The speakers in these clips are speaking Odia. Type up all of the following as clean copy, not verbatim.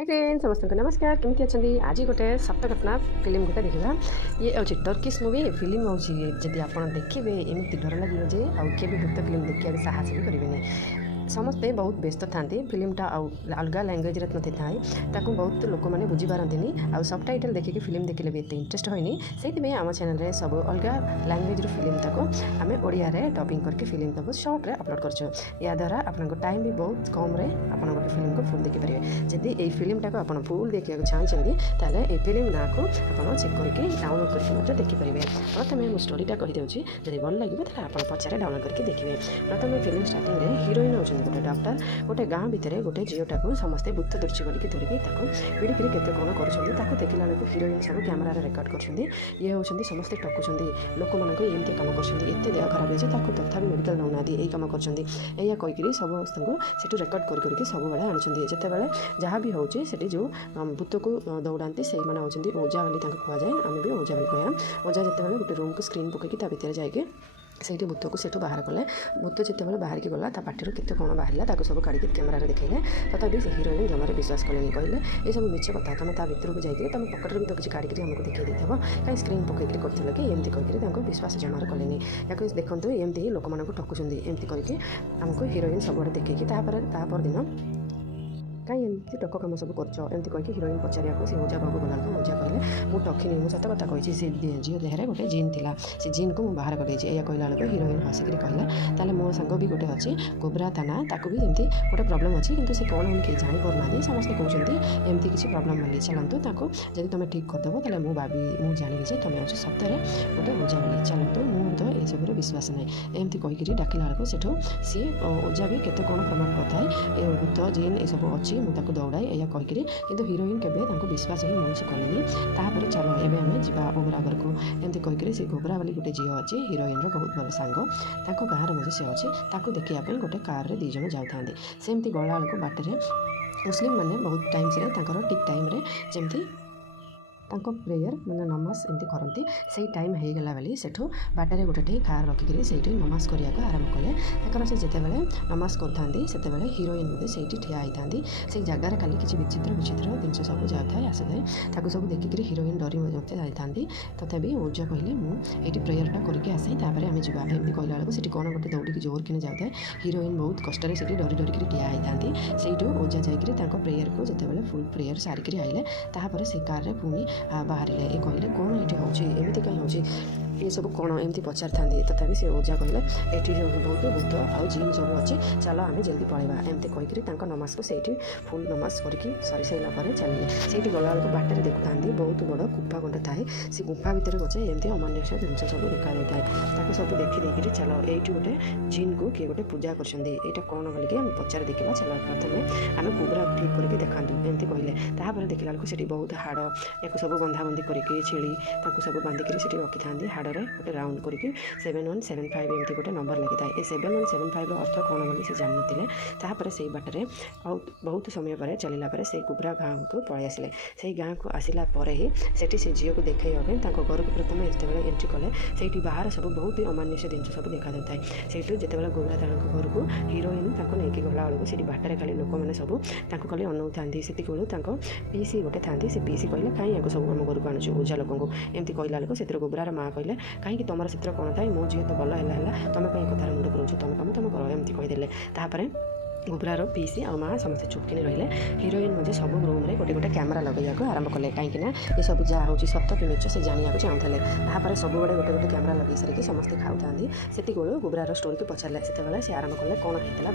हाय फ्रेंड्स समस्त को नमस्कार केमती अच्छा आज गोटे सत्य घटना फिल्म गोटे देखा ये हूँ टर्किश मूवी फिल्म हूँ जदि आप देखिए एमती डर लगे जे आउ के भूत फिल्म देखा साहस भी करेंगे समस्ते बहुत व्यस्त था फिल्मटा अलग लांगुएज नई था बहुत लोक मैंने बुझीपारती आउ सब टाइटल देखिए फिल्म देखिले भी एत इंटरेस्ट होनी से आम चैनल सब अलग लांगुएज फिल्म तक आम ओडिया डबिंग करके फिल्म तक सर्ट्रे अपलोड कर या द्वारा आपको टाइम भी बहुत कम आप गोटे फिल्म को फुल देखिपारे जदि ये फिल्मटा को आप फुल देखा चाहते ताले ये फिल्म ना को आप चेक करके डाउनलोड करके देखिपारे प्रथम मुझे स्टोरीटा कहीदे जब भल लगे तो आप पचारे डाउनलोड करके देखिए प्रथम फिल्म स्टार्टिंग में हिरोइन होती गोटे डॉक्टर गोटे गाँ भितर गोटे झीटा को समस्ते भूत दृश्य करके धरिकी पीड़िकी केते कौन कर देखला बेलू हिरोइन सब कैमेरा रेकर्ड कर ये होती समस्ते टकुंट लोक मानक एमती कम करते देह खराब है तथा मेडिकल नौना यही कम कर कहीकि समस्त से रेकर्ड करके सब बड़े आनी जिते जहाँ भी होची जो भूत को दौड़ाती से होती ओजा बोली कहुए आम भी ओजा बोली कह ओजा जिते गोटे रूम को स्क्रीन पकईकि भितर जाए से भूत को सेठू बाहर कले भूत जिते बाहर की गला पार्टी केते कौन बाहर सब काढ़ी कैमेरा देखले तथा से हिरोइन जमार विश्वास कले कहले ये सब मिछ कथा तुम भितर को जाइए तुम पकेट भी तो किसी काढ़ी आमको देखा देव कहीं स्क्रीन पकईकि कर कि एमती कहीकि विश्वास जमार कले या देखो एमती लोक मानक ठकुंट एमती करके आमको हिरोइन सबुआड़े देखिए तापर दिन कहीं एमती टक कम सब करमती कहीकि हिरोइन पचारिया से ओजा बाबू गला ओजा कहले मुझे टखिनी मुझे सत कथा कही से झील देहरे गोटे जीन थी से जीन को मुझे बाहर कर या कहला बेलू हिरोइन हसिकी कहला ताले मो सांग भी गोटे अच्छी कोबरा ताना ताकू भी एमती गोटे प्रोब्लेम अच्छी किंतु से कौन हम कहीं जानीपारना समस्ते कहते एमती किसी प्रोब्लेम बोली चलतु जब तुम ठीक करदेव तो मुझे जानी जे तुम अच्छे सप्ताह गोटे ओजा बोली चलतु मुझे तो ये सब विश्वास ना एमती कहीकि डाकिला बेलू सेठू सी ओजा भी केते कौन प्रमाण करता है भूत जीन ये सब अच्छी मुझे दौड़ाए या कहीकि किंतु हिरोइन केवे विश्वास ही मनुष्य कले तापर चलो एवं आम जा गोबरा घर को एमती कहीकि से गोबरा वाली गोटे झील अच्छी हिरोइन बहुत भल सांग गाँव मजे से अच्छे देखा गोटे कार दीज जाता सेमती गला बेलू बाटे मुस्लिम मैंने बहुत टाइम से ठीक टाइम जमती प्रेयर मैंने नमाज एमती करती से टाइम हो गला बेली सेठू बाटर गोटे कार रखिक से नमाज करने को आरंभ कले तक से जिते नमाज करते से हिरोइन बोधे से ठिया होती से जगार खाली किसी विचित्र विचित्र जिन सब जाए आसी था सब देखिक हिरोइन डरी मत जाती तथापि ओजा कहले मुझे प्रेयरटा करके आसे आम जा एमती कहला बेलू से कौन गोटे दौड़ी जोर कि जाए हिरोइन बहुत कष्ट से डरी डरिक ठिया होती से ओजा जाकर प्रेयर को जिते फुल प्रेयर सारिक आइले तापर से कार पुणी बाहर ये कहले कौन ये होमती कहीं हो ये सब कौन एमती पचार था तथापि से ओजा कहले ये बहुत भूत आउ जीन सब अच्छे चलो आम जल्दी पलैबा एमती कहीकि नमाज को सही फुल नमाज करके सरी सारापर चलिए से गला बेलू बाटर देखुता बहुत बड़ गुफा गंडे थाए से गुफा भितर बचे एमती अमानुष जिन सब देखा जाए सब देखी चलो ये गोटे जीन को किए गोटे पूजा कर कौन बोलिक आम पचार देखा चलो प्रथम आम कुबरा ठीक करके देखा एमती कहले देखला बेलू से बहुत हाड़ या सब बंधाबंधी करके छेली सब बांधिक रखी था हाड़ गोटे राउंड करके 7175 एमती गोटे नंबर लगी था ये 7175 अर्थ कौन बोली से जानते तापर से बाटे बहुत समय पर चलला से गुबरा गाँव को पलि आसिले से गाँव को आसला ही से झील को देखा घर को प्रथम जिते एंट्री कले से बाहर सब बहुत ही अमानुष जिन सब देखा जाता है से जिते गुबरा घर को हिरोइन नहीं गला बेलू से बाटर खाली लोक मैंने सब खाली अनौ था से पीसी गोटे था से पीसी कहले कहीं या सब आम घर को आणुचु ओझा लोक एमती कहला बेलू से गुबरार माँ कहले कहीं तुम चित्र कौन था मो झील तो भल है तुम कहीं कथार मुंड पुराच तुम कम तुम कर एमती कहीदे तापर गुबरार पीसी आ माँ समस्त चुपकिन रही हिरोइन मजे सब रूम में गोटे गोटे कैमेरा लगे आरंभ कले कहीं ये सब जहाँ हो सत कि मिछ से जाना चाहूले सब बड़े गोटे गोटे कैमेरा लगे सारिक समस्ते खाऊता से गुबरार स्टोरी को पचारे से से आरंभ कले कौन होता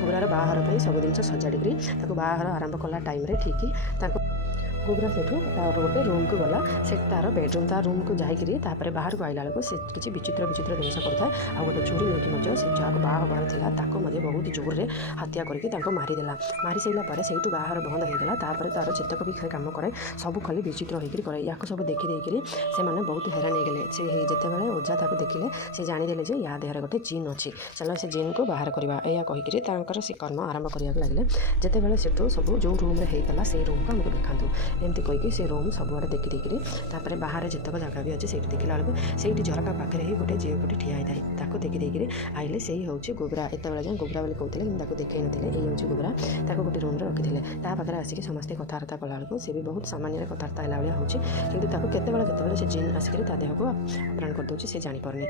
गुबरार बाहर सब जिन सजाड़ी बाहर आरंभ कला टाइम ठीक गुबरा सेठू तार गोटे रूम को गला से तार बेडरूम तार रूम को जाकर बाहर को आइला बेलू से किसी विचित्र विचित्र जिन करता है आ गोटे छुरी नहीं से जहाँ बाहर बाहर था बहुत जोर से हत्या करके मारिदेला मारी सारापर से बाहर बंद होगा तापर तार चेतक भी कम करे सब खाली विचित्र होकर करे या सब देखी से मैंने बहुत हैरान हो गले से जिते ओझा देखिले से जानीदे जे या देहर गोटे जीन अच्छी चलो से जीन को बाहर करवा या कहीकि से कर्म आरंभ करने लगे जिते सेठू सब जो रूम होता से रूम को आमको देखा ଏମିତି କହିକି ସେ ରୁମ୍ ସବୁଆଡ଼େ ଦେଖିଦେଇକିରି ତାପରେ ବାହାରେ ଯେତେକ ଜାଗା ବି ଅଛି ସେଇଠି ଦେଖିଲା ବେଳକୁ ସେଇଠି ଝରକା ପାଖରେ ହିଁ ଗୋଟେ ଝିଅଟି ଠିଆ ହେଇଥାଏ। ତାକୁ ଦେଖିଦେଇକିରି ଆଇଲେ ସେଇ ହେଉଛି ଗୋବ୍ରା। ଏତେବେଳେ ଯାଏଁ ଗୋବ୍ରା ବୋଲି କହୁଥିଲେ କିନ୍ତୁ ତାକୁ ଦେଖେଇ ନଥିଲେ ଏଇ ହେଉଛି ଗୋବ୍ରା। ତାକୁ ଗୋଟେ ରୁମ୍ରେ ରଖିଥିଲେ। ତା ପାଖରେ ଆସିକି ସମସ୍ତେ କଥାବାର୍ତ୍ତା କଲାବେଳକୁ ସେ ବି ବହୁତ ସାମାନ୍ୟରେ କଥାବାର୍ତ୍ତା ହେଲା ଭଳିଆ ହେଉଛି, କିନ୍ତୁ ତାକୁ କେତେବେଳେ ସେ ଜିନ୍ ଆସିକିରି ତା ଦେହକୁ ଅପହରଣ କରିଦେଉଛି, ସେ ଜାଣିପାରୁନି।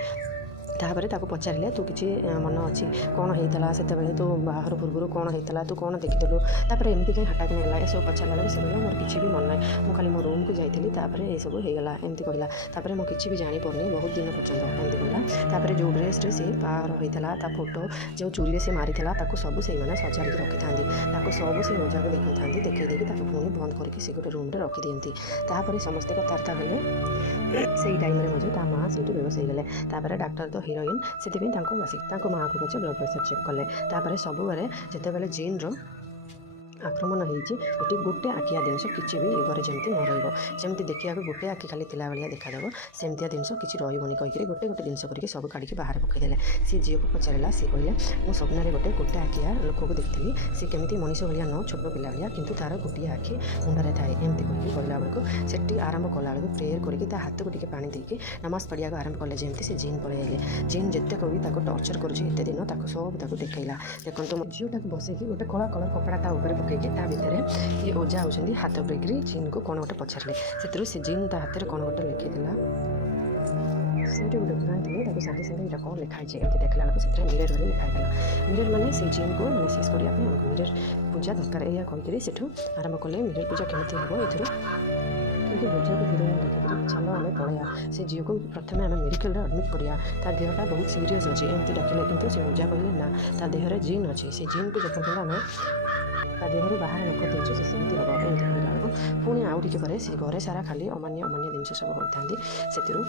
ତାପରେ ତାକୁ ପଚାରିଲେ ତୁ କିଛି ମନ ଅଛି କ'ଣ ହେଇଥିଲା ସେତେବେଳେ, ତୁ ବାହାଘର ପୂର୍ବରୁ କ'ଣ ହେଇଥିଲା, ତୁ କ'ଣ ଦେଖିଥିଲୁ, ତାପରେ ଏମିତି କାହିଁ ହଠାତ୍ ହେଲା, ଏସବୁ ପଚାରିଲା ବେଳେ ସେ କହିଲା ମୋର କିଛି ବି ମନେ ନାହିଁ, ମୁଁ ଖାଲି ମୋ ରୁମ୍କୁ ଯାଇଥିଲି ତାପରେ ଏସବୁ ହେଇଗଲା ଏମିତି କହିଲା। ତାପରେ ମୁଁ କିଛି ବି ଜାଣିପାରୁନି ବହୁତ ଦିନ ପର୍ଯ୍ୟନ୍ତ ଏମିତି କହିଲା। ତାପରେ ଯେଉଁ ଡ୍ରେସ୍ରେ ସେ ବାହାଘର ହେଇଥିଲା ତା ଫଟୋ, ଯେଉଁ ଚୁରିରେ ସେ ମାରିଥିଲା ତାକୁ ସବୁ ସେଇମାନେ ସଜାଡ଼ିକି ରଖିଥାନ୍ତି, ତାକୁ ସବୁ ସେ ଓଜାକୁ ଦେଖାଉଥାନ୍ତି, ଦେଖେଇ ଦେଇକି ତାକୁ ପୁଣି ବନ୍ଦ କରିକି ସେ ଗୋଟେ ରୁମ୍ରେ ରଖିଦିଅନ୍ତି। ତାପରେ ସମସ୍ତେ କଥାବାର୍ତ୍ତା ହେଲେ। ସେଇ ଟାଇମ୍ରେ ମଧ୍ୟ ତା ମାଆ ସେଇଠି ବେହୋସ ହେଇଗଲେ। ତାପରେ ଡାକ୍ତର ତ ହିରୋଇନ୍, ସେଥିପାଇଁ ତାଙ୍କ ମାଆକୁ ପଛେ ବ୍ଲଡ଼ ପ୍ରେସର ଚେକ୍ କଲେ। ତାପରେ ସବୁବେଳେ ଯେତେବେଳେ ଜିନ୍ର ଆକ୍ରମଣ ହେଇଛି ଏଠି ଗୋଟେ ଆଖିଆ ଜିନିଷ କିଛି ବି ଏ ଘରେ ଯେମିତି ନ ରହିବ, ଯେମିତି ଦେଖିବାକୁ ଗୋଟେ ଆଖି ଖାଲି ଥିଲା ଭଳିଆ ଦେଖାଦେବ, ସେମିତିଆ ଜିନିଷ କିଛି ରହିବନି କହିକିରି ଗୋଟେ ଜିନିଷ କରିକି ସବୁ କାଢ଼ିକି ବାହାରେ ପକାଇଦେଲେ। ସେ ଝିଅକୁ ପଚାରିଲା, ସେ କହିଲେ ମୁଁ ସ୍ୱପ୍ନରେ ଗୋଟେ ଆଖିଆ ଲୋକକୁ ଦେଖିଥିଲି, ସେ କେମିତି ମଣିଷ ଭଳିଆ ନ ଛୋଟ ପିଲା ଭଳିଆ, କିନ୍ତୁ ତାର ଗୋଟିଏ ଆଖି ମୁଣ୍ଡରେ ଥାଏ ଏମିତି କହିକି କହିଲା ବେଳକୁ ସେଠି ଆରମ୍ଭ କଲାବେଳକୁ ପ୍ରେୟର କରିକି ତା ହାତକୁ ଟିକେ ପାଣି ଦେଇକି ନମାଜ ପଢ଼ିବାକୁ ଆରମ୍ଭ କଲେ। ଯେମିତି ସେ ଜିନ୍ ପଳେଇ ଆଇଲେ। ଜିନ୍ ଯେତେ କବି ତାକୁ ଟର୍ଚର କରୁଛି ଏତେ ଦିନ ତାକୁ ସବୁ ତାକୁ ଦେଖାଇଲା। ଦେଖନ୍ତୁ ଝିଅଟାକୁ ବସେଇକି ଗୋଟେ କଳା କଲର କପଡ଼ା ତା ଉପରେ ପକାଇକି ତା ଭିତରେ ଇଏ ଓଜା ହେଉଛନ୍ତି ହାତ ପୁରେଇକିରି ଜିନ୍କୁ କ'ଣ ଗୋଟେ ପଚାରିଲେ। ସେଥିରୁ ସେ ଜିନ୍ ତା ହାତରେ କ'ଣ ଗୋଟେ ଲେଖିଥିଲା, ସେଇଠି ଗୋଟେ ପୁରାଣ ଥିଲେ, ତାକୁ ସାଙ୍ଗେ ସାଙ୍ଗେ ଏଇଟା କ'ଣ ଲେଖା ହେଇଛି ଏମିତି ଦେଖିଲା ବେଳକୁ ସେଥିରେ ମିରର ବୋଲି ଲେଖା ହେଇଥିଲା। ମିରର ମାନେ ସେ ଜିନ୍କୁ ମେସେଜ୍ କରିବା ପାଇଁ ଆମକୁ ମିରର ପୂଜା ଦରକାର ଏଇଆ କହିକିରି ସେଠୁ ଆରମ୍ଭ କଲେ ମିରର ପୂଜା କେମିତି ହେବ ଏଥିରୁ। କିନ୍ତୁ ପୂଜାକୁ ହିରୋଇନ୍ ଦେଖିକିରି ଚାଲ ଆମେ ପଳେଇବା, ସେ ଝିଅକୁ ପ୍ରଥମେ ଆମେ ମେଡ଼ିକାଲରେ ଆଡ଼ମିଟ୍ କରିବା, ତା ଦେହଟା ବହୁତ ସିରିୟସ୍ ଅଛି ଏମିତି ଡାକିଲେ। କିନ୍ତୁ ସେ ପୂଜା କହିଲେ ନା, ତା ଦେହରେ ଜିନ୍ ଅଛି, ସେ ଜିନ୍କୁ ଯେପର୍ଯ୍ୟନ୍ତ ଆମେ ତା ଦେହରୁ ବାହାର ନ କରିଦେଇଛୁ ସେ ସେମିତି ହେବ ଏମିତି କହିଲା ବେଳକୁ ପୁଣି ଆଉ ଟିକେ ପରେ ସେ ଘରେ ସାରା ଖାଲି ଅମାନ୍ୟ ଜିନିଷ ସବୁ କରିଥାନ୍ତି। ସେଥିରୁ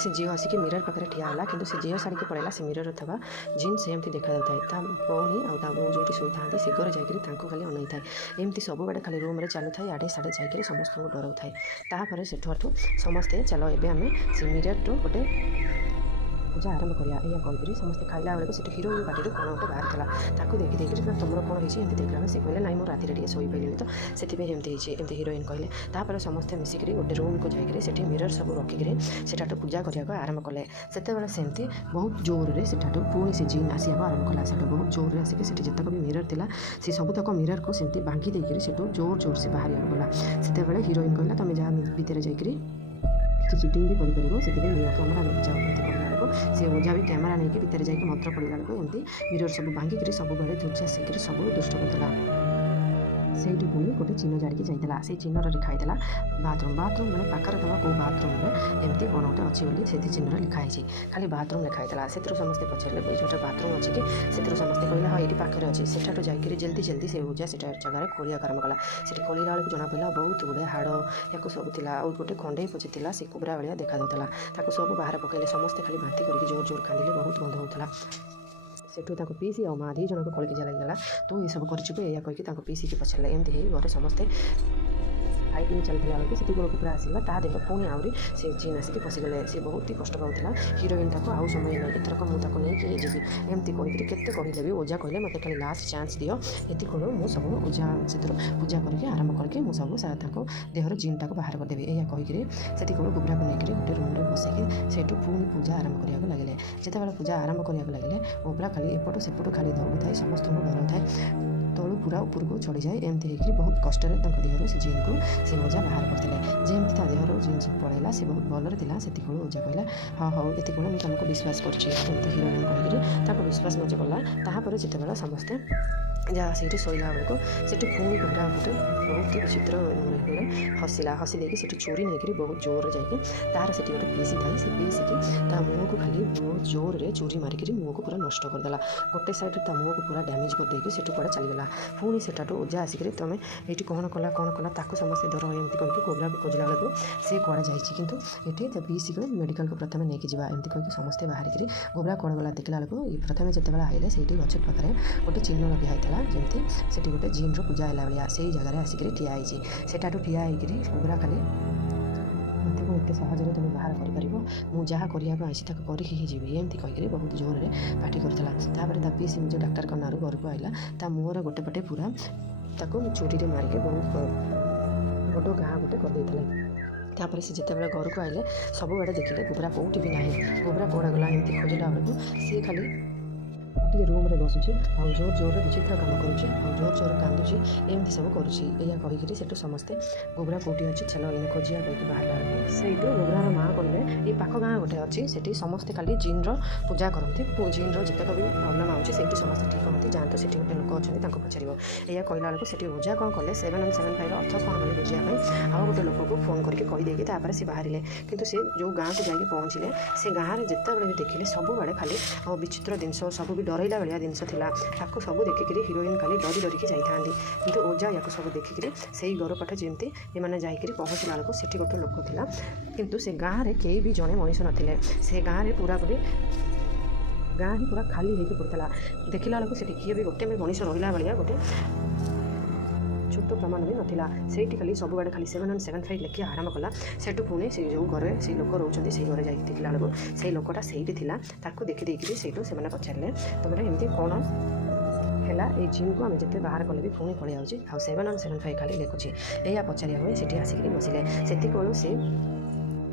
ସେ ଝିଅ ଆସିକି ମିରର ପାଖରେ ଠିଆ ହେଲା, କିନ୍ତୁ ସେ ଝିଅ ଛାଡ଼ିକି ପଳେଇଲା। ସେ ମିରରରେ ଥିବା ଜିନ୍ ସେମିତି ଦେଖାଯାଉଥାଏ। ତା ଭଉଣୀ ଆଉ ତା ବୋଉ ଯେଉଁଠି ଶୋଇଥାନ୍ତି ସେ ଘରେ ଯାଇକରି ତାଙ୍କୁ ଖାଲି ଅନେଇଥାଏ। ଏମିତି ସବୁବେଳେ ଖାଲି ରୁମ୍ରେ ଚାଲୁଥାଏ, ଆଡ଼େ ସାଡ଼େ ଯାଇକରି ସମସ୍ତଙ୍କୁ ଡରାଉଥାଏ। ତାପରେ ସେଠୁ ସମସ୍ତେ ଚାଲ ଏବେ ଆମେ ସେ ମିରରରୁ ଗୋଟେ ପୂଜା ଆରମ୍ଭ କରିବା ଏଇଆ କହିକିରି ସମସ୍ତେ ଖାଇଲା ବେଳକୁ ସେଠି ହିରୋଇନ୍ ପାଟିରୁ କ'ଣ ଗୋଟେ ବାହାରିଥିଲା। ତାକୁ ଦେଖିଦେଇକିରି ତୁମର କ'ଣ ହେଇଛି ଏମିତି ଦେଖିଲା ବେଳେ ସେ କହିଲେ ନାଇଁ ମୁଁ ରାତିରେ ଟିକେ ଶୋଇପାରିଲିନି ତ ସେଥିପାଇଁ ଏମିତି ହେଇଛି ଏମିତି ହିରୋଇନ୍ କହିଲେ। ତାପରେ ସମସ୍ତେ ମିଶିକିରି ଗୋଟେ ରୁମ୍କୁ ଯାଇକରି ସେଠି ମିରର ସବୁ ରଖିକିରି ସେଠାଠୁ ପୂଜା କରିବାକୁ ଆରମ୍ଭ କଲେ। ସେତେବେଳେ ସେମିତି ବହୁତ ଜୋରରେ ସେଠାଠୁ ପୁଣି ସେ ଜିନ୍ ଆସିବାକୁ ଆରମ୍ଭ କଲା। ସେଠୁ ବହୁତ ଜୋରରେ ଆସିକି ସେଠି ଯେତେକ ବି ମିରର ଥିଲା ସେ ସବୁତକ ମିରରକୁ ସେମିତି ଭାଙ୍ଗି ଦେଇକିରି ସେଠୁ ଜୋର ସେ ବାହାରିବାକୁ ଗଲା। ସେତେବେଳେ ହିରୋଇନ୍ କହିଲା ତମେ ଯାହା ଭିତରେ ଯାଇକରି କିଛି ଚିଟିଂ ବି କରିପାରିବ, ସେଥିପାଇଁ ନିଅ କ୍ୟାମେରା ନେଇକି ଯାଅ ଏମିତି କହିଲା ବେଳକୁ ସେ ଓଝା ବି କ୍ୟାମେରା ନେଇକି ଭିତରେ ଯାଇକି ମନ୍ତ୍ର ପଡ଼ିଲା ବେଳକୁ ଏମିତି ମିରର ସବୁ ଭାଙ୍ଗିକିରି ସବୁବେଳେ ଧୂର୍ଜା ଆସିକିରି ସବୁ ଦୁଷ୍ଟ କରୁଥିଲା। ସେଇଠି ପୁଣି ଗୋଟେ ଚିହ୍ନ ଜାଡ଼ିକି ଯାଇଥିଲା, ସେଇ ଚିହ୍ନରେ ଲେଖା ହେଇଥିଲା ବାଥରୁମ୍ ମାନେ ପାଖରେ ଥିବା କେଉଁ ବାଥରୁମ୍ରେ ଏମିତି କ'ଣ ଗୋଟେ ଅଛି ବୋଲି ସେଠି ଚିହ୍ନରେ ଲେଖା ହେଇଛି, ଖାଲି ବାଥରୁମ୍ ଲେଖା ହେଇଥିଲା। ସେଥିରୁ ସମସ୍ତେ ପଚାରିଲେ ଯେଉଁଟା ବାଥରୁମ୍ ଅଛି କି, ସେଥିରୁ ସମସ୍ତେ କହିଲେ ହଁ ଏଇଠି ପାଖରେ ଅଛି। ସେଠାଠୁ ଯାଇକରି ଜଲ୍ଦି ସେ ଓଝା ସେଟା ଜାଗାରେ ଖୋଳିବାକୁ ଆରମ୍ଭ କଲା। ସେଠି ଖୋଳିଲା ବେଳକୁ ଜଣାପଡ଼ିଲା ବହୁତ ଗୁଡ଼ିଏ ହାଡ଼ ୟାକୁ ସବୁ ଥିଲା, ଆଉ ଗୋଟେ ଖଣ୍ଡେଇ ପୋଛି ଥିଲା, ସେ କୁବୁରା ଭଳିଆ ଦେଖାଯାଉଥିଲା। ତାକୁ ସବୁ ବାହାରେ ପକାଇଲେ, ସମସ୍ତେ ଖାଲି ବାନ୍ତି କରିକି ଜୋର କାନ୍ଦିଲେ, ବହୁତ ଗନ୍ଧ ହେଉଥିଲା। ସେଠୁ ତାଙ୍କ ପିଇସି ଆଉ ମାଆ ଦୁଇ ଜଣଙ୍କୁ କଳିକି ଲାଗିଗଲା, ତୁ ଏସବୁ କରିଛୁ ଏଇଆ କହିକି ତାଙ୍କ ପିଇସିକି ପଚାରିଲେ। ଏମିତି ହେଇ ଘରେ ସମସ୍ତେ ଖାଇକିରି ଚାଲିଥିଲା ବେଳକୁ ସେଠି ଗୋଡ଼ କୁକୁଡ଼ା ଆସିଲା, ତା ଦେହ ପୁଣି ଆହୁରି ସେ ଜିନ୍ ଆସିକି ପଶିଗଲେ। ସେ ବହୁତ ହି କଷ୍ଟ ପାଉଥିଲା। ହିରୋଇନ୍ ତାକୁ ଆଉ ସମୟ ନାହିଁ, ଏଥରକ ମୁଁ ତାକୁ ନେଇକି ଯିବି ଏମିତି କହିକିରି କେତେ କହିଲେ ବି ଓଝା କହିଲେ ମୋତେ ଖାଲି ଲାଷ୍ଟ ଚାନ୍ସ ଦିଅ, ଏତିକି ମୁଁ ସବୁ ଓଝା ସେଥିରୁ ପୂଜା କରିକି ଆରମ୍ଭ କରିକି ମୁଁ ସବୁ ତାଙ୍କ ଦେହର ଜିନ୍ଟାକୁ ବାହାର କରିଦେବି ଏଇଆ କହିକିରି ସେତିକି କୁକୁଡ଼ାକୁ ନେଇକରି ଗୋଟେ ରୁମ୍ରେ ବସେଇକି ସେଇଠୁ ପୁଣି ପୂଜା ଆରମ୍ଭ କରିବାକୁ ଲାଗିଲେ। ଯେତେବେଳେ ପୂଜା ଆରମ୍ଭ କରିବାକୁ ଲାଗିଲେ ଓବ୍ରା ଖାଲି ଏପଟୁ ସେପଟୁ ଖାଲି ଦୌଡ଼ୁଥାଏ, ସମସ୍ତଙ୍କୁ ଡରାଉଥାଏ, ତଳୁ ପୁରା ଉପରକୁ ଚଢ଼ିଯାଏ। ଏମିତି ହେଇକରି ବହୁତ କଷ୍ଟରେ ତାଙ୍କ ଦେହରୁ ସେ ଜିନ୍କୁ ସେ ଓଝା ବାହାର କରିଥିଲେ। ଯେମିତି ତା ଦେହରୁ ଜିନ୍ ସବୁ ପଳେଇଲା, ସେ ବହୁତ ଭଲରେ ଥିଲା। ସେତିକି ଓଝା କହିଲା ହଁ ହଉ ଏତିକି ମୁଁ ତୁମକୁ ବିଶ୍ୱାସ କରୁଛି ଏମିତି ହିରୋଇନ୍ କହିକିରି ତାଙ୍କୁ ବିଶ୍ୱାସ ମଧ୍ୟ କଲା। ତାପରେ ଯେତେବେଳେ ସମସ୍ତେ ଯାହା ସେଇଠି ଶୋଇଲା ବେଳକୁ ସେଠି ପୁଣି ଗୋଟେ ବହୁତ ବିଚିତ୍ର ହସି ଦେଇକି ସେଠି ଚୋରି ନେଇକରି ବହୁତ ଜୋରରେ ଯାଇକି ତାର ସେଠି ଗୋଟେ ପିଇସି ଥାଏ, ସେ ପିଇସିକି ତା ମୁହଁକୁ ଖାଲି ବହୁତ ଜୋରରେ ଚୋରି ମାରିକିରି ମୁହଁକୁ ପୁରା ନଷ୍ଟ କରିଦେଲା। ଗୋଟେ ସାଇଡ଼ରେ ତା ମୁହଁକୁ ପୁରା ଡ୍ୟାମେଜ୍ କରିଦେଇକି ସେଠୁ କୁଆଡ଼େ ଚାଲିଗଲା। ପୁଣି ସେଠାଠୁ ଓଝା ଆସିକିରି ତମେ ଏଇଠି କ'ଣ କଲା ତାକୁ ସମସ୍ତେ ଧର ଏମିତି କହିକି ଗୋବ୍ରାକୁ ଖୋଜିଲା ବେଳକୁ ସେ କୁଆଡ଼େ ଯାଇଛି। କିନ୍ତୁ ଏଠି ତା ପିଇସିକୁ ମେଡ଼ିକାଲକୁ ପ୍ରଥମେ ନେଇକି ଯିବା ଏମିତି କହିକି ସମସ୍ତେ ବାହାରିକିରି ଗୋବ୍ରା କୁଆଡ଼େ ଗଲା ଦେଖିଲା ବେଳକୁ ପ୍ରଥମେ ଯେତେବେଳେ ଆଇଲେ ସେଇଠି ଗଛ ପାଖରେ ଗୋଟେ ଚିହ୍ନ ଲଗା ହେଇଥିଲା, ଯେମିତି ସେଠି ଗୋଟେ ଜିନ୍ର ପୂଜା ହେଲା ଭଳିଆ ସେଇ ଜାଗାରେ ଆସିକିରି ଠିଆ ହେଇଛି। ସେଠାଠୁ ଠିଆ ହେଇକିରି ଗୋବ୍ରା ଖାଲି ମୋତେ କ'ଣ ଏତେ ସହଜରେ ତୁମେ ବାହାର କରିପାରିବ, ମୁଁ ଯାହା କରିବାକୁ ଆସିଛି ତାକୁ କରିକି ହିଁ ଯିବି ଏମିତି କହିକିରି ବହୁତ ଜୋରରେ ପାଟି କରୁଥିଲା। ତାପରେ ତା ପିଇସି ନିଜ ଡାକ୍ତରଖାନାରୁ ଘରକୁ ଆଇଲା, ତା ମୁହଁର ଗୋଟେ ପଟେ ପୁରା ତାକୁ ଛୁରୀରେ ମାରିକି ବହୁତ ବଡ଼ ବଡ଼ ଗାଁ ଗୋଟେ କରିଦେଇଥିଲେ। ତାପରେ ସେ ଯେତେବେଳେ ଘରକୁ ଆଇଲେ ସବୁଆଡ଼େ ଦେଖିଲେ ଗୋବରା କେଉଁଠି ବି ନାହିଁ। ଗୋବରା କୁଆଡ଼େ ଗଲା ଏମିତି ଖୋଜିଲା ବେଳକୁ ସିଏ ଖାଲି ଗୋଟିଏ ରୁମ୍ରେ ବସୁଛି, ଆଉ ଜୋର ଜୋରରେ ବିଚିତ୍ର କାମ କରୁଛି, ଆଉ ଜୋର ଜୋର କାନ୍ଦୁଛି, ଏମିତି ସବୁ କରୁଛି। ଏଇଆ କହିକିରି ସେଠୁ ସମସ୍ତେ ଗୋବରା କେଉଁଠି ଅଛି ଚାଲ ଏଇନେ ଖୋଜିବା କହିକି ବାହାରିଲା ବେଳକୁ ସେଇଠୁ ଗୋବରାର ମାଆ କହିଲେ ଏଇ ପାଖ ଗାଁ ଗୋଟେ ଅଛି, ସେଠି ସମସ୍ତେ ଖାଲି ଜିନ୍ର ପୂଜା କରନ୍ତି, ଜିନ୍ର ଯେତେକ ବି ପ୍ରୋବ୍ଲେମ୍ ହେଉଛି ସେଇଠି ସମସ୍ତେ ଠିକ୍ କରନ୍ତି, ଯାଆନ୍ତୁ ସେଠି ଗୋଟେ ଲୋକ ଅଛନ୍ତି ତାଙ୍କୁ ପଚାରିବ। ଏଇଆ କହିଲା ବେଳକୁ ସେଠି ଓଜା କ'ଣ କଲେ 775ର ଅର୍ଥ କ'ଣ କଲେ ବୁଝିବା ପାଇଁ ଆଉ ଗୋଟେ ଲୋକକୁ ଫୋନ୍ କରିକି କହିଦେଇକି ତାପରେ ସେ ବାହାରିଲେ। କିନ୍ତୁ ସେ ଯେଉଁ ଗାଁକୁ ଯାଇକି ପହଞ୍ଚିଲେ ସେ ଗାଁରେ ଯେତେବେଳେ ବି ଦେଖିଲେ ସବୁଆଡ଼େ ଖାଲି ବିଚିତ୍ର ଜିନିଷ ସବୁ ବି ଡରେଇଲା ଭଳିଆ ଜିନିଷ ଥିଲା। ତାକୁ ସବୁ ଦେଖିକିରି ହିରୋଇନ୍ ଖାଲି ଡରି ଡରିକି ଯାଇଥାନ୍ତି। କିନ୍ତୁ ଓଜା ୟାକୁ ସବୁ ଦେଖିକିରି ସେଇ ଘର ପାଖେ ଯେମିତି ଏମାନେ ଯାଇକିରି ପହଞ୍ଚିଲା ବେଳକୁ ସେଠି ଗୋଟେ ଲୋକ ଥିଲା, କିନ୍ତୁ ସେ ଗାଁରେ କେହି ବି ଜଣେ ମଣିଷ ନଥିଲେ। ସେ ଗାଁରେ ପୁରାପୁରି ଗାଁ ହିଁ ପୁରା ଖାଲି ହେଇକି ପଡ଼ିଥିଲା। ଦେଖିଲା ବେଳକୁ ସେଠି କିଏ ବି ଗୋଟେ ବି ମଣିଷ ରହିଲା ଭଳିଆ ଗୋଟେ ଛୋଟ ପ୍ରମାଣ ବି ନଥିଲା। ସେଇଠି ଖାଲି ସବୁଆଡ଼େ ଖାଲି 775 ଲେଖିବା ଆରମ୍ଭ କଲା। ସେଠୁ ପୁଣି ସେଇ ଯେଉଁ ଘରେ ସେଇ ଲୋକ ରହୁଛନ୍ତି ସେଇ ଘରେ ଯାଇକି ଦେଖିଲା ବେଳକୁ ସେଇ ଲୋକଟା ସେଇଠି ଥିଲା। ତାକୁ ଦେଖିଦେଇକିରି ସେଇଠୁ ସେମାନେ ପଚାରିଲେ ତୁମେ ଏମିତି କ'ଣ ହେଲା, ଏଇ ଜିନ୍କୁ ଆମେ ଯେତେ ବାହାର କଲେ ବି ପୁଣି ପଳେଇ ଆଉଛି, ଆଉ 775 ଖାଲି ଲେଖୁଛି। ଏଇଆ ପଚାରିବା ପାଇଁ ସେଠି ଆସିକିରି ବସିଲେ। ସେତିକିବେଳୁ ସେ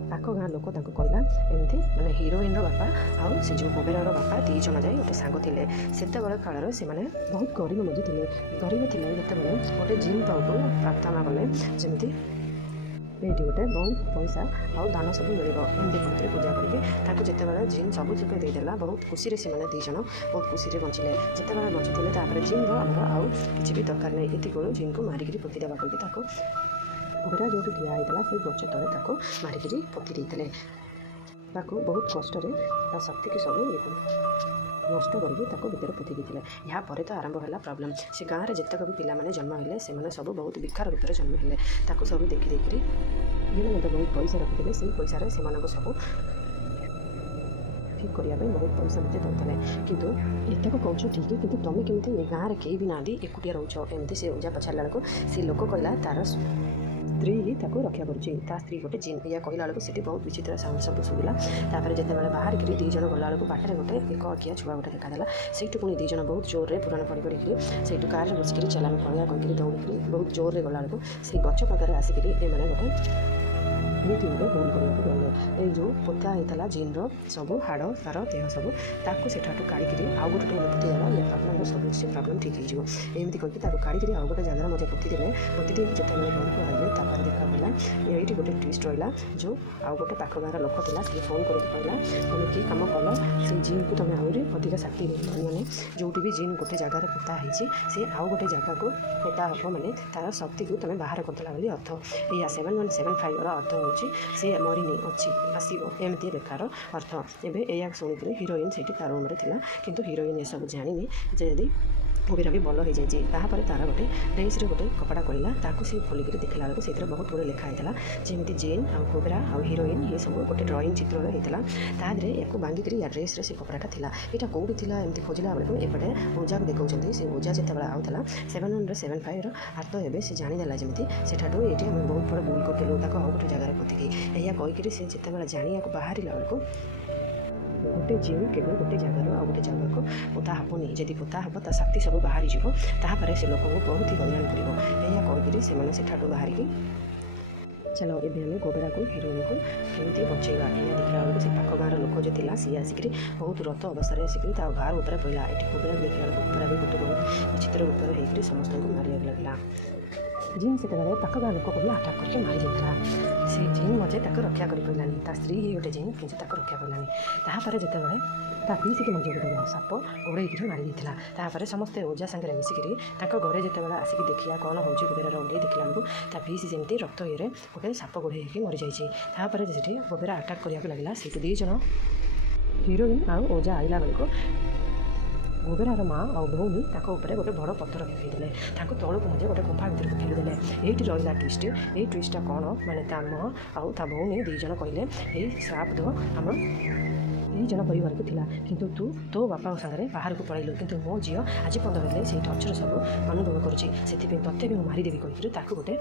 ପାଖ ଗାଁ ଲୋକ ତାଙ୍କୁ କହିଲା ଏମିତି ମାନେ ହିରୋଇନ୍ର ବାପା ଆଉ ସେ ଯେଉଁ ଗୋବେରାର ବାପା 2 ଜଣ ଯାଇ ଗୋଟେ ସାଙ୍ଗ ଥିଲେ। ସେତେବେଳେ କାଳରେ ସେମାନେ ବହୁତ ଗରିବ ମଧ୍ୟ ଥିଲେ। ଗରିବ ଥିଲେ ଯେତେବେଳେ ଗୋଟେ ଜିନ୍ ପାଉକୁ ପ୍ରାର୍ଥନା କଲେ ଯେମିତି ଏଇଠି ଗୋଟେ ବହୁତ ପଇସା ଆଉ ଦାନ ସବୁ ମିଳିବ ଏମିତି କହିକିରି ପୂଜା କରିକି ତାକୁ ଯେତେବେଳେ ଜିନ୍ ସବୁ ସୁଖ ଦେଇଦେଲା, ବହୁତ ଖୁସିରେ ସେମାନେ 2 ଜଣ ବହୁତ ଖୁସିରେ ବଞ୍ଚିଲେ। ଯେତେବେଳେ ବଞ୍ଚିଥିଲେ ତାପରେ ଜିନ୍ର ଆମର ଆଉ କିଛି ବି ଦରକାର ନାହିଁ, ଏତିକିବେଳୁ ଜିନ୍କୁ ମାରିକିରି ପୋତି ଦେବା କହିକି ତାକୁ ଗୋବେରା ଯେଉଁଠି ଠିଆ ହେଇଥିଲା ସେଇ ଗଛ ତଳେ ତାକୁ ମାରିକିରି ପୋତି ଦେଇଥିଲେ। ତାକୁ ବହୁତ କଷ୍ଟରେ ତା ଶକ୍ତିକି ସବୁ ନଷ୍ଟ କରିକି ତାକୁ ଭିତରେ ପୋତି ଦେଇଥିଲେ। ଏହା ପରେ ତ ଆରମ୍ଭ ହେଲା ପ୍ରୋବ୍ଲେମ୍। ସେ ଗାଁରେ ଯେତେକ ବି ପିଲାମାନେ ଜନ୍ମ ହେଲେ ସେମାନେ ସବୁ ବହୁତ ଭିକାର ଭିତରେ ଜନ୍ମ ହେଲେ। ତାକୁ ସବୁ ଦେଖି ଦେଇକିରି ଇଏମାନେ ତ ବହୁତ ପଇସା ରଖିଥିଲେ, ସେଇ ପଇସାରେ ସେମାନଙ୍କୁ ସବୁ ଠିକ୍ କରିବା ପାଇଁ ବହୁତ ପଇସା ମଧ୍ୟ ଦେଉଥିଲେ। କିନ୍ତୁ ଏତକ କହୁଛ ଠିକ୍, କିନ୍ତୁ ତୁମେ କେମିତି ଏ ଗାଁରେ କେହି ବି ନାହାନ୍ତି, ଏକୁଟିଆ ରହୁଛ? ଏମିତି ସେ ଓଜା ପଚାରିଲା ବେଳକୁ ସେ ଲୋକ କହିଲା ତାର ସ୍ତ୍ରୀ ହିଁ ତାକୁ ରକ୍ଷା କରୁଛି, ତା ସ୍ତ୍ରୀ ଗୋଟେ ଜିନ୍। ଏଇଆ କହିଲା ବେଳକୁ ସେଠି ବହୁତ ବିଚିତ୍ର ସାଉଣ୍ଡ ସବୁ ଶୁଭିଲା। ତାପରେ ଯେତେବେଳେ ବାହାରିକିରି 2 ଜଣ ଗଲାବେଳକୁ ବାଟରେ ଗୋଟେ ଏକ ଅଖିଆ ଛୁଆ ଗୋଟେ ଦେଖାଦେଲା। ସେଇଠୁ ପୁଣି 2 ଜଣ ବହୁତ ଜୋରରେ ପୁରାଣ ପଡ଼ି ପଡ଼ିକିରି ସେଇଠୁ କାରରେ ବସିକିରି ଚାଲାଣ ପଳେଇବା କହିକିରି ଦୌଡ଼ିକିରି ବହୁତ ଜୋରରେ ଗଲାବେଳକୁ ସେଇ ଗଛ ପାଖରେ ଆସିକିରି ଏମାନେ ଗୋଟେ ଏଇଠି ଗୋଟେ ଭୁଲ କରିବାକୁ ଗଲେ। ଏଇ ଯେଉଁ ପୋତା ହେଇଥିଲା ଜିନ୍ର ସବୁ ହାଡ଼ ତାର ଦେହ ସବୁ ତାକୁ ସେଠାଠୁ କାଢ଼ିକିରି ଆଉ ଗୋଟେ ପୋତି ଦେଲା। ଇଏ ପ୍ରୋବ୍ଲେମ୍ ସବୁ ସେ ପ୍ରୋବ୍ଲେମ୍ ଠିକ୍ ହେଇଯିବ ଏମିତି କହିକି ତାକୁ କାଢ଼ିକିରି ଆଉ ଗୋଟେ ଜାଗାରେ ମୋତେ ପୋତି ଦେଲେ। ପୋତି ଦେଇକି ଯେତେବେଳେ ଘରକୁ ଆଇଲେ ତାପରେ ଦେଖାଗଲା ଏଇଠି ଗୋଟେ ଟ୍ୱିଷ୍ଟ ରହିଲା। ଯେଉଁ ଆଉ ଗୋଟେ ପାଖ ଗାଁର ଲୋକ ଥିଲା ସିଏ ଫୋନ୍ କରିକି କହିଲା ତୁମେ କି କାମ କଲ, ସେଇ ଜିନ୍କୁ ତୁମେ ଆହୁରି ଅଧିକା ଶାକ୍ତି ମାନେ ଯେଉଁଠି ବି ଜିନ୍ ଗୋଟେ ଜାଗାରେ ପୋତା ହେଇଛି ସେ ଆଉ ଗୋଟେ ଜାଗାକୁ ପୋତା ହେବ, ମାନେ ତା'ର ଶକ୍ତିକୁ ତୁମେ ବାହାର କରିଦେଲା ବୋଲି ଅର୍ଥ। ଏଇଆ 775ର ଅର୍ଥ ହେଉଛି ସେ ମରିନି ଅଛି ଆସିବ ଏମିତି ଲେଖାର ଅର୍ଥ। ଏବେ ଏଇଆ ଶୁଣିକିରି ହିରୋଇନ୍ ସେଇଠି ତା ରୁମ୍ରେ ଥିଲା, କିନ୍ତୁ ହିରୋଇନ୍ ଏସବୁ ଜାଣିନି ଯେ ଯଦି ଗୋବେରା ବି ଭଲ ହେଇଯାଇଛି। ତାପରେ ତା'ର ଗୋଟେ ଡ୍ରେସ୍ରେ ଗୋଟେ କପଡ଼ା କରିଲା, ତାକୁ ସେ ଖୋଲିକିରି ଦେଖିଲା ବେଳକୁ ସେଥିରେ ବହୁତ ଗୁଡ଼ିଏ ଲେଖା ହେଇଥିଲା ଯେମିତି ଜିନ୍ ଆଉ ଗୋବେରା ଆଉ ହିରୋଇନ୍ ଇଏ ସବୁ ଗୋଟେ ଡ୍ରଇଂ ଚିତ୍ରରେ ହେଇଥିଲା। ତା ଦେହରେ ୟାକୁ ଭାଙ୍ଗିକିରି ୟା ଡ୍ରେସ୍ରେ ସେ କପଡ଼ାଟା ଥିଲା। ଏଇଟା କେଉଁଠି ଥିଲା ଏମିତି ଖୋଜିଲା ବେଳକୁ ଏପଟେ ଓଜାକୁ ଦେଖାଉଛନ୍ତି। ସେ ଓଜା ଯେତେବେଳେ ଆଉଥିଲା 775ର ଅର୍ଥ ଏବେ ସେ ଜାଣିଦେଲା ଯେମିତି ସେଠାଠୁ ଏଇଠି ଆମେ ବହୁତ ବଡ଼ ଭୁଲ କରିଥିଲୁ, ତାକୁ ଆଉ ଗୋଟେ ଜାଗାରେ ପୋତିକି ଏଇଆ କହିକିରି ସେ ଯେତେବେଳେ ଜାଣିବାକୁ ବାହାରିଲା ବେଳକୁ ଗୋଟେ ଜିନ୍ କେବେ ଗୋଟେ ଜାଗାରୁ ଆଉ ଗୋଟେ ଜାଗାକୁ ପୋତା ହେବନି, ଯଦି ପୋତା ହେବ ତା ଶକ୍ତି ସବୁ ବାହାରିଯିବ, ତାପରେ ସେ ଲୋକଙ୍କୁ ବହୁତ ହି ହଇରାଣ କରିବ। ଏଇଆ କହିକିରି ସେମାନେ ସେଠାଠୁ ବାହାରିକି ଚାଲ ଏବେ ଆମେ ଗୋବେରାକୁ ହିରୋଇନ୍କୁ କେମିତି ବଞ୍ଚେଇବା। ଏଇଆ ଦେଖିଲା ବେଳକୁ ସେ ପାଖ ଗାଁର ଲୋକ ଯେ ଥିଲା ସିଏ ଆସିକିରି ବହୁତ ରଥ ଅବସ୍ଥାରେ ଆସିକିରି ତା ଘର ଉପରେ ପଡ଼ିଲା। ଏଠି ଗୋବେରାକୁ ଦେଖିଲା ବେଳକୁ ଗୋବେରା ବି ଗୋଟେ ବହୁତ ବିଚିତ୍ର ରୂପରେ ହେଇକିରି ସମସ୍ତଙ୍କୁ ମାରିବାକୁ ଲାଗିଲା। ଜିନ୍ ସେତେବେଳେ ପାଖ ଗାଁ ଲୋକକୁ ବି ଆଟାକ୍ କରିକି ମାରି ଦେଇଥିଲା। ସେ ଜିନ୍ ମଜେ ତାକୁ ରକ୍ଷା କରିପାରିଲାନି, ତା ସ୍ତ୍ରୀ ହିଁ ଗୋଟେ ଜିନ୍ କିନ୍ତୁ ତାକୁ ରକ୍ଷା କରିଲାନି। ତାପରେ ଯେତେବେଳେ ତା ପିଇସିକି ମଜେ ଗୋଟେ ସାପ ଗୋଡ଼େଇକିରି ମାରି ଦେଇଥିଲା। ତାପରେ ସମସ୍ତେ ଓଜା ସାଙ୍ଗରେ ମିଶିକିରି ତାଙ୍କ ଘରେ ଯେତେବେଳେ ଆସିକି ଦେଖିଲା କ'ଣ ହେଉଛି ଗୋବେରାର ଓହ୍ଲେଇ ଦେଖିଲା ବେଳକୁ ତା ପିଇସି ଯେମିତି ରକ୍ତ ଇଏରେ ଗୋଟେ ସାପ ଗୋଡ଼େଇ ହେଇକି ମରିଯାଇଛି। ତାପରେ ସେଠି ଗୋବେରା ଆଟାକ୍ କରିବାକୁ ଲାଗିଲା। ସେଇଠୁ 2 ଜଣ ହିରୋଇନ୍ ଆଉ ଓଜା ଆଇଲା ବେଳକୁ ଗୋବେରାର ମା ଆଉ ଭଉଣୀ ତାଙ୍କ ଉପରେ ଗୋଟେ ବଡ଼ ପଥର ପକାଇଦେଲେ, ତାଙ୍କୁ ତଳକୁ ମଧ୍ୟ ଗୋଟେ ଗୁମ୍ଫା ଭିତରକୁ ଠେଲିଦେଲେ। ଏଇଠି ରହିଲା ଟ୍ୱିଷ୍ଟ। ଏଇ ଟ୍ୱିଷ୍ଟଟା କ'ଣ ମାନେ ତା ମାଆ ଆଉ ତା ଭଉଣୀ 2 ଜଣ କହିଲେ ଏଇ ଶ୍ରାପ ଦେହ ଆମ 2 ଜଣ ପରିବାରକୁ ଥିଲା, କିନ୍ତୁ ତୁ ତୋ ବାପାଙ୍କ ସାଙ୍ଗରେ ବାହାରକୁ ପଳାଇଲୁ, କିନ୍ତୁ ମୋ ଝିଅ ଆଜି ପର୍ଯ୍ୟନ୍ତ ହେଲେ ସେଇ ଟର୍ଚର ସବୁ ଅନୁଭବ କରୁଛି, ସେଥିପାଇଁ ତତେ ବି ମୁଁ ମାରିଦେବି କହିକିରି ତାକୁ ଗୋଟେ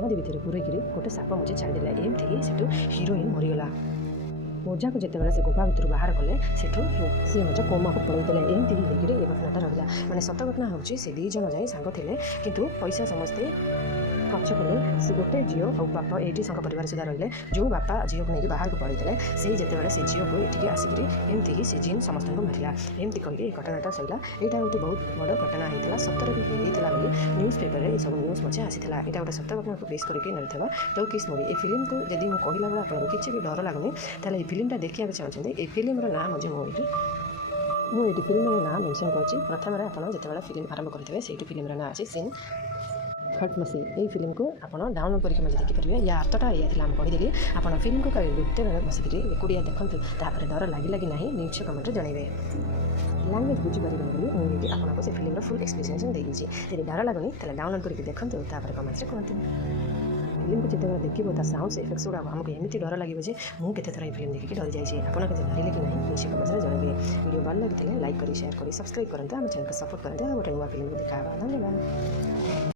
ନଦୀ ଭିତରେ ପୁରେଇକିରି ଗୋଟେ ସାପ ମଝି ଛାଡ଼ିଦେଲେ। ଏମିତି ସେଠୁ ହିରୋଇନ୍ ମରିଗଲା। ଓଜାକୁ ଯେତେବେଳେ ସେ ଗୁମ୍ଫା ଭିତରୁ ବାହାର କଲେ ସେଠୁ ସେ ମଧ୍ୟ କୋମାକୁ ପଳେଇଥିଲେ। ଏମିତି ହେଇକିରି ଏ ଘଟଣାଟା ରହିଲା। ମାନେ ସତ ଘଟଣା ହେଉଛି ସେ 2 ଜଣ ଯାଇ ସାଙ୍ଗ ଥିଲେ, କିନ୍ତୁ ପଇସା ସମସ୍ତେ ପଛକୁ ସେ ଗୋଟେ ଝିଅ ଆଉ ବାପା ଏଇଠି ଶଙ୍ଖ ପରିବାର ସୁଦ୍ଧା ରହିଲେ। ଯେଉଁ ବାପା ଝିଅକୁ ନେଇକି ବାହାରକୁ ପଳେଇଥିଲେ ସେଇ ଯେତେବେଳେ ସେ ଝିଅକୁ ଏଠିକି ଆସିକିରି ଏମିତି ହିଁ ସେ ଜିନ୍ ସମସ୍ତଙ୍କୁ ମାରିଲା। ଏମିତି କହିକି ଏ ଘଟଣାଟା ସରିଲା। ଏଇଟା ଗୋଟେ ବହୁତ ବଡ଼ ଘଟଣା ହେଇଥିଲା, ସତରେ ବି ହେଇଥିଲା ବୋଲି ନ୍ୟୁଜ୍ ପେପରରେ ଏସବୁ ନ୍ୟୁଜ୍ ମଧ୍ୟ ଆସିଥିଲା। ଏଇଟା ଗୋଟେ ସତ ଘଟଣାକୁ ବେସ୍ କରିକି ନେଇଥିବା ଯୋଉ କିସ୍ ମୁଭି। ଏ ଫିଲ୍ମକୁ ଯଦି ମୁଁ କହିଲା ବେଳେ ଆପଣଙ୍କୁ କିଛି ବି ଡର ଲାଗୁନି ତାହେଲେ ଏ ଫିଲ୍ମଟା ଦେଖିବାକୁ ଚାହୁଁଛନ୍ତି, ଏ ଫିଲ୍ମର ନାଁ ମଧ୍ୟ ମୁଁ ଏଇଠି ଫିଲ୍ମର ନାଁ ମେନସନ୍ କରୁଛି। ପ୍ରଥମରେ ଆପଣ ଯେତେବେଳେ ଫିଲ୍ମ ଆରମ୍ଭ କରିଥିବେ ସେଇଠି ଫିଲ୍ମର ନାଁ ଅଛି ସିନ୍ ହଟ୍ ମସି। ଏଇ ଫିଲ୍ମକୁ ଆପଣ ଡାଉନଲୋଡ଼ କରିକି ମଧ୍ୟ ଦେଖିପାରିବେ। ୟା ଅର୍ଥଟା ଏଇଆ ଥିଲା, ମୁଁ କହିଦେଲି। ଆପଣ ଫିଲ୍ମକୁ ଗୋଟେ ବେଳେ ବସିକିରି ଏକୁଟିଆ ଦେଖନ୍ତୁ, ତାପରେ ଡର ଲାଗିଲା କି ନାହିଁ ନିଶ୍ଚୟ କମେଣ୍ଟରେ ଜଣାଇବେ। ଲାଙ୍ଗୁଏଜ୍ ବୁଝିପାରିବେନି ବୋଲି ମୁଁ ଏଇଠି ଆପଣଙ୍କୁ ସେ ଫିଲ୍ମର ଫୁଲ୍ ଏକ୍ସପ୍ଲେନେସନ୍ ଦେଇଦେଇଛି। ଯଦି ଡର ଲାଗୁନି ତାହେଲେ ଡାଉନଲୋଡ଼ କରିକି ଦେଖନ୍ତୁ, ତାପରେ କମେଣ୍ଟରେ କୁହନ୍ତୁ। ଫିଲ୍ମକୁ ଯେତେବେଳେ ଦେଖିବ ତା ସାଉଣ୍ଡସ୍ ଏଫେକ୍ଟସ୍ ଗୁଡ଼ାକ ଆମକୁ ଏମିତି ଡର ଲାଗିବ ଯେ ମୁଁ କେତେଥର ଏ ଫିଲ୍ମ ଦେଖିକି ଡରିଯାଇଛି। ଆପଣ କେତେ ଡରିଲେ କି ନାହିଁ ନିଶ୍ଚୟ କମେଣ୍ଟରେ ଜଣାଇବେ। ଭିଡ଼ିଓ ଭଲ ଲାଗିଥିଲେ ଲାଇକ୍ କରି, ସେୟାର କରି, ସବସ୍କ୍ରାଇବ୍ କରନ୍ତୁ। ଆମ ଚ୍ୟାନେଲକୁ ସପୋର୍ଟ କରନ୍ତୁ। ଆଉ ଗୋଟେ ନୂଆ ଫିଲ୍ମକୁ ଦେଖା ହେବା। ଧନ୍ୟବାଦ।